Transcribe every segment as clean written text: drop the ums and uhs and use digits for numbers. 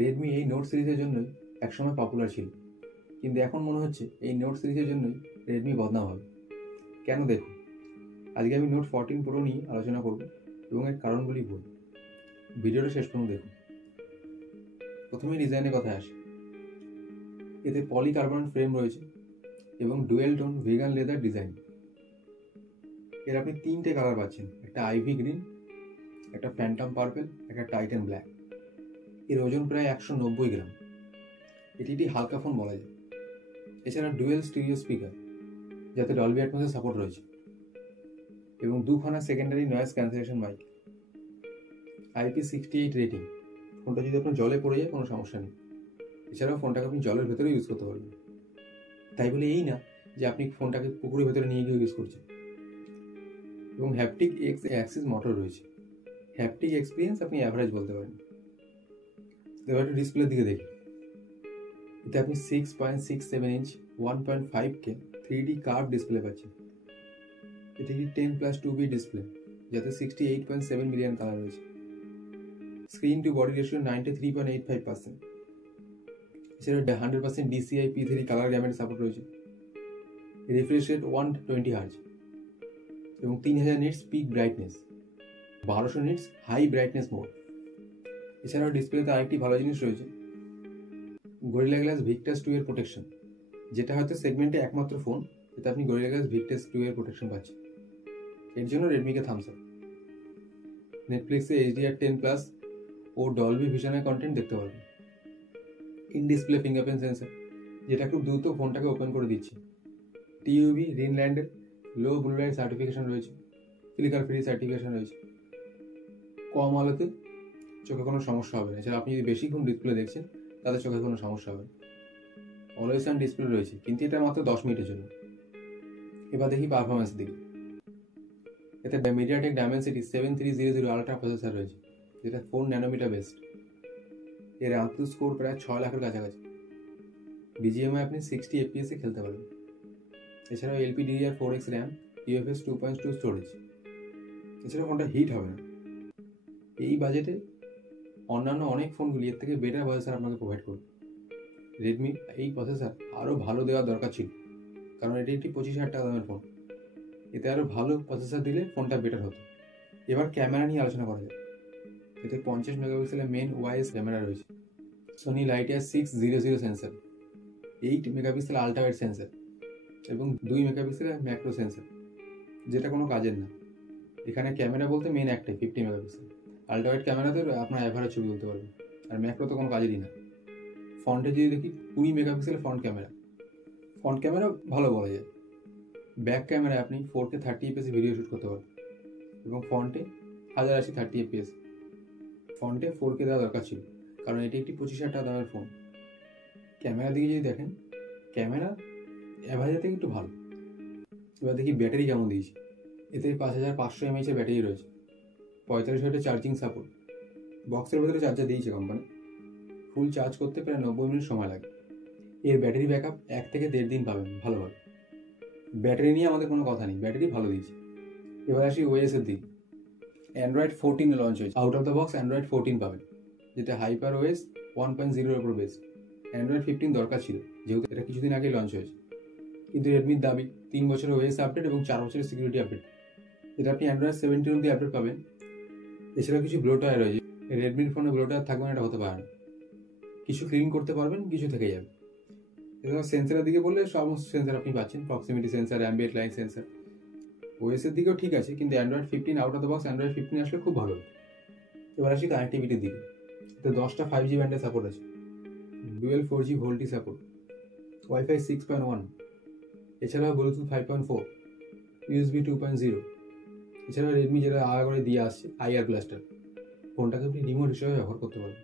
Redmi এই note সিরিজের জন্যই একসময় পপুলার ছিল, কিন্তু এখন মনে হচ্ছে এই নোট সিরিজের জন্যই রেডমি বদনাম হবে। কেন দেখুন, আজকে আমি নোট 14 প্রো নিয়ে আলোচনা করব এবং এর কারণগুলি বলব। ভিডিওটা শেষ পর্যন্ত দেখুন। প্রথমেই ডিজাইনের কথায় আসি। এতে পলিকার্বনেট ফ্রেম রয়েছে এবং dual tone vegan leather design. এর আপনি 3টে কালার পাচ্ছেন, একটা আইভি গ্রিন, একটা ফ্যান্টম পার্পল, একটা টাইটান ব্ল্যাক। এর ওজন প্রায় 190 গ্রাম। এটি একটি হালকা ফোন বলা যায়। এছাড়া ডুয়েল স্টিরিও স্পিকার, যাতে ডলবি অ্যাটমসের সাপোর্ট রয়েছে, এবং দুখানা secondary noise cancellation mic. IP68 rating. ফোনটা যদি আপনার জলে পড়ে যায় কোনো সমস্যা নেই। এছাড়াও ফোনটাকে আপনি জলের ভেতরে ইউজ করতে পারবেন। তাই বলে এই না যে আপনি ফোনটাকে পুকুরের ভেতরে নিয়ে গিয়ে ইউজ করছেন। এবং হ্যাপটিক এক্স অ্যাক্সিস মোটর রয়েছে। হ্যাপটিক এক্সপিরিয়েন্স আপনি অ্যাভারেজ বলতে পারেন। এবার একটু ডিসপ্লের দিকে দেখি। এতে আপনি 6.67 inch 1.5K 3D curve display পাচ্ছেন। এটি একটি 10+2B ডিসপ্লে, যাতে 68.7 মিলিয়ন কালার রয়েছে। Screen to body ratio 93.85%। এছাড়া 100% DCI P3 কালার গ্যামের সাপোর্ট রয়েছে। রিফ্রেশ রেট 120 হার্জ এবং 3000 nits peak brightness, 1200 nits high brightness mode. এছাড়াও ডিসপ্লেতে আরেকটি ভালো জিনিস রয়েছে, গরিলা গ্লাস ভিক্টাস 2 এর প্রোটেকশন, যেটা হয়তো সেগমেন্টে একমাত্র ফোন যেটা আপনি গরিলা গ্লাস ভিক্টাস 2 এর প্রোটেকশন পাচ্ছেন। এর জন্য রেডমিকে থামস আপ। নেটফ্লিক্সে HDR10+ ও ডলবি ভিশনের কন্টেন্ট দেখতে পারবেন। ইন ডিসপ্লে ফিঙ্গারপ্রিন্ট সেন্সর, যেটা খুব দ্রুত ফোনটাকে ওপেন করে দিচ্ছে। TUV রিনল্যান্ডের লো ব্লু লাইট সার্টিফিকেশন রয়েছে, ফ্লিকার ফ্রি সার্টিফিকেশন রয়েছে। কম আলোতে চোখে কোনো সমস্যা হবে না। এছাড়া আপনি যদি বেশিক্ষণ ডিসপ্লে দেখছেন তাতে চোখে কোনো সমস্যা হবে না। অলওয়েজ অন ডিসপ্লে রয়েছে, কিন্তু এটা মাত্র 10 মিনিটের জন্য। এবার দেখি পারফরমেন্স দিকে। এতে মিডিয়াটেক ডায়মেনসিটি 7300 আলট্রা প্রসেসর রয়েছে, যেটা 4 ন্যানোমিটার বেস্ট। এর আঁতলু স্কোর প্রায় 6 লাখের কাছাকাছি। BGMI আপনি 60 FPS খেলতে পারবেন। এছাড়াও LPDDR4X র্যাম, UFS 2.2 স্টোরেজ। এছাড়া ফোনটা হিট হবে না। এই বাজেটে অন্যান্য অনেক ফোনগুলি এর থেকে বেটার প্রসেসর আপনাকে প্রোভাইড করবে। রেডমি এই প্রসেসর আরও ভালো দেওয়ার দরকার ছিল, কারণ এটি একটি 25,000 টাকা দামের ফোন। এতে আরও ভালো প্রসেসর দিলে ফোনটা বেটার হতো। এবার ক্যামেরা নিয়ে আলোচনা করা যায়। এতে 50 মেগাপিক্সেলের মেন ওয়াইস ক্যামেরা রয়েছে, Sony Lytia 600 sensor, 8 megapixel ultra wide sensor এবং 2 মেগাপিক্সেলের ম্যাক্রো সেন্সর, যেটা কোনো কাজের না। এখানে ক্যামেরা বলতে মেন একটাই, 50 মেগাপিক্সেল। আল্ট্রা ওয়াইড ক্যামেরাতে আপনার অ্যাভারেজ ছবি তুলতে পারবেন, আর ম্যাক্রো তো কোনো কাজেরই না। ফ্রন্টে যদি দেখি 20 মেগাপিক্সেলের ফ্রন্ট ক্যামেরা ভালো বলা যায়। ব্যাক ক্যামেরায় আপনি 4K 30 fps ভিডিও শ্যুট করতে পারবেন এবং ফ্রন্টে 1080 30 fps। ফ্রন্টে 4K দেওয়া দরকার ছিল, কারণ এটি একটি 25,000 টাকা দামের ফোন। ক্যামেরার দিকে যদি দেখেন, ক্যামেরা অ্যাভারেজের থেকে একটু ভালো। এবার দেখি ব্যাটারি কেমন দিয়েছে। এতে 5500 mAh এর ব্যাটারি রয়েছে, 45 ওয়াটের চার্জিং সাপোর্ট। বক্সের ভেতরে চার্জার দিয়েছে কোম্পানি। ফুল চার্জ করতে প্রায় 90 মিনিট সময় লাগে। এর ব্যাটারি ব্যাকআপ 1 থেকে 1.5 দিন পাবেন ভালোভাবে। ব্যাটারি নিয়ে আমাদের কোনো কথা নেই, ব্যাটারি ভালো দিয়েছে। এবার আসি ওএস এর দিক। অ্যান্ড্রয়েড 14 লঞ্চ হয়েছে। Out of the box Android 14 পাবেন, যেটা হাইপার ওএস 1.0 এর উপর বেস্ট। অ্যান্ড্রয়েড 15 দরকার ছিল, যেহেতু এটা কিছুদিন আগে লঞ্চ হয়েছে। কিন্তু রেডমির দাবি 3 বছরের ওএস আপডেট এবং 4 বছরের সিকিউরিটি আপডেট। এটা আপনি অ্যান্ড্রয়েড 17 অব্দি আপডেট পাবেন। এছাড়াও কিছু ব্লোটার রয়েছে। রেডমির ফোনে ব্লোটার থাকবে না এটা হতে পারে না। কিছু ক্লিন করতে পারবেন, কিছু থেকে যাবে। এবার সেন্সারের দিকে বললে সমস্ত সেন্সার আপনি পাচ্ছেন, proximity sensor, ambient light sensor. OS এর দিকেও ঠিক আছে, কিন্তু Android 15 out of the box Android 15 আসলে খুব ভালো। এবার আসি কানেক্টিভিটির দিকে। এতে 10টা 5G ব্যান্ডের সাপোর্ট আছে, dual 4G VoLTE support, wifi 6.1, এছাড়াও ব্লুটুথ 5.4, USB 2.0। এছাড়াও রেডমি যেটা আলাদা করে দিয়ে আসছে IR ব্লাস্টার, ফোনটাকে আপনি রিমোট হিসেবে ব্যবহার করতে পারবেন।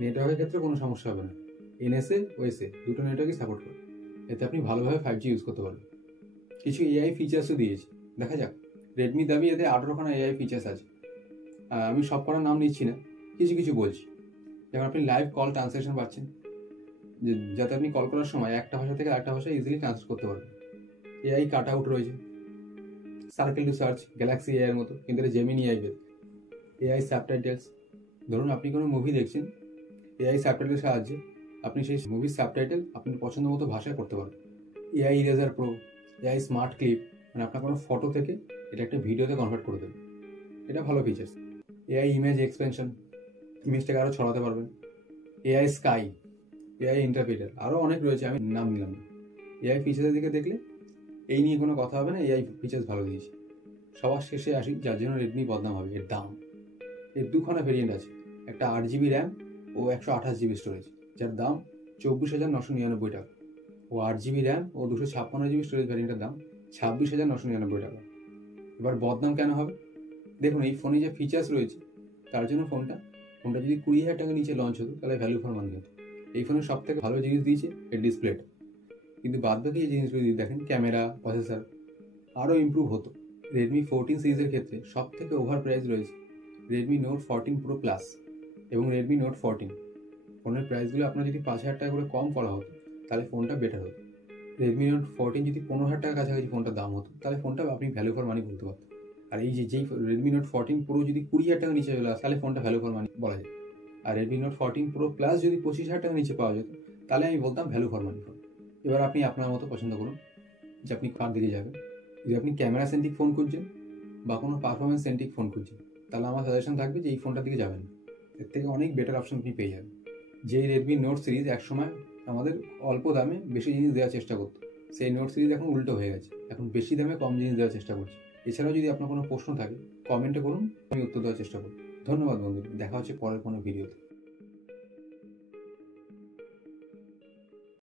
নেটওয়ার্কের ক্ষেত্রে কোনো সমস্যা হবে না। NSA OSA দুটো নেটওয়ার্কই সাপোর্ট করে। এতে আপনি ভালোভাবে 5G ইউজ করতে পারবেন। কিছু AI ফিচার্সও দিয়েছে, দেখা যাক। রেডমি দাবি এতে 18খানা AI ফিচার্স আছে। আমি সব করার নাম নিচ্ছি না, কিছু কিছু বলছি। যেমন আপনি লাইভ কল ট্রান্সলেশন পাচ্ছেন, যাতে আপনি কল করার সময় একটা ভাষা থেকে আরেকটা ভাষা ইজিলি ট্রান্সলেট করতে পারবেন। AI কাট আউট রয়েছে, circle to search, Galaxy AI এর মতো, কিন্তু এটা Gemini AI base. AI subtitles, ধরুন আপনি কোনো মুভি দেখছেন, এআই সাবটাইটেলের সাহায্যে আপনি সেই মুভির সাবটাইটেল আপনার পছন্দ মতো ভাষায় পড়তে পারবেন। AI eraser pro, AI smart clip, মানে আপনার কোনো ফটো থেকে এটা একটা ভিডিওতে কনভার্ট করে দেবে। এটা ভালো ফিচার্স। এআই ইমেজ এক্সপেনশন, ইমেজটাকে আরও ছড়াতে পারবেন। এআই স্কাই, এআই ইন্টারপ্রিটার, আরও অনেক রয়েছে, আমি নাম নিলাম না। এআই ফিচারের দিকে দেখলে এই নিয়ে কোনো কথা হবে না, এআই ফিচার্স ভালো দিয়েছে। সবার শেষে আসি যার জন্য রেডমি বদনাম হবে, এর দাম। এর দুখানা ভেরিয়েন্ট আছে, একটা 8GB র্যাম ও 128GB স্টোরেজ, যার দাম 24,999 টাকা। ও 8GB র্যাম ও 256GB স্টোরেজ ভ্যারিয়েন্টের দাম 26,999 টাকা। এবার বদনাম কেন হবে? দেখুন, এই ফোনে যে ফিচার্স রয়েছে তার জন্য ফোনটা যদি 20,000 টাকা নিচে লঞ্চ হতো তাহলে ভ্যালু ফর মানি হতো। এই ফোনের সব থেকে ভালো জিনিস দিয়েছে এর ডিসপ্লেটা, কিন্তু বাদ বাকি এই জিনিসগুলো যদি দেখেন, ক্যামেরা, প্রসেসর আরও ইমপ্রুভ হতো। রেডমি 14 সিরিজের ক্ষেত্রে সব থেকে ওভার প্রাইস রয়েছে রেডমি নোট 14 প্রো প্লাস এবং রেডমি নোট 14। ফোনের প্রাইসগুলো আপনার যদি 5,000 টাকা করে কম করা হতো তাহলে ফোনটা বেটার হতো। রেডমি নোট 14 যদি 15,000 টাকার কাছাকাছি ফোনটার দাম হতো তাহলে ফোনটা আপনি ভ্যালু ফর মানি বলতে পারতেন। আর এই যেই রেডমি নোট 14 প্রো যদি 20,000 টাকা নিচে চলে আসে তাহলে ফোনটা ভ্যালু ফর মানি বলা যায়। আর রেডমি নোট 14 প্রো প্লাস যদি 25,000 টাকা নিচে পাওয়া যেত তাহলে আমি বলতাম ভ্যালু ফর মানি ফোন। এবার আপনি আপনার মতো পছন্দ করুন যে আপনি কার দিকে যাবেন। যদি আপনি ক্যামেরা সেন্ট্রিক ফোন খুঁজছেন বা কোনো পারফরমেন্স সেন্ট্রিক ফোন খুঁজছেন তাহলে আমার সাজেশন থাকবে যে এই ফোনটার দিকে যাবেন, এর থেকে অনেক বেটার অপশন আপনি পেয়ে যাবেন। যেই রেডমি নোট সিরিজ একসময় আমাদের অল্প দামে বেশি জিনিস দেওয়ার চেষ্টা করতো, সেই নোট সিরিজ এখন উল্টো হয়ে গেছে, এখন বেশি দামে কম জিনিস দেওয়ার চেষ্টা করছে। এছাড়াও যদি আপনার কোনো প্রশ্ন থাকে কমেন্টে করুন, আমি উত্তর দেওয়ার চেষ্টা করব। ধন্যবাদ বন্ধু, দেখা হচ্ছে পরের কোনো ভিডিওতে।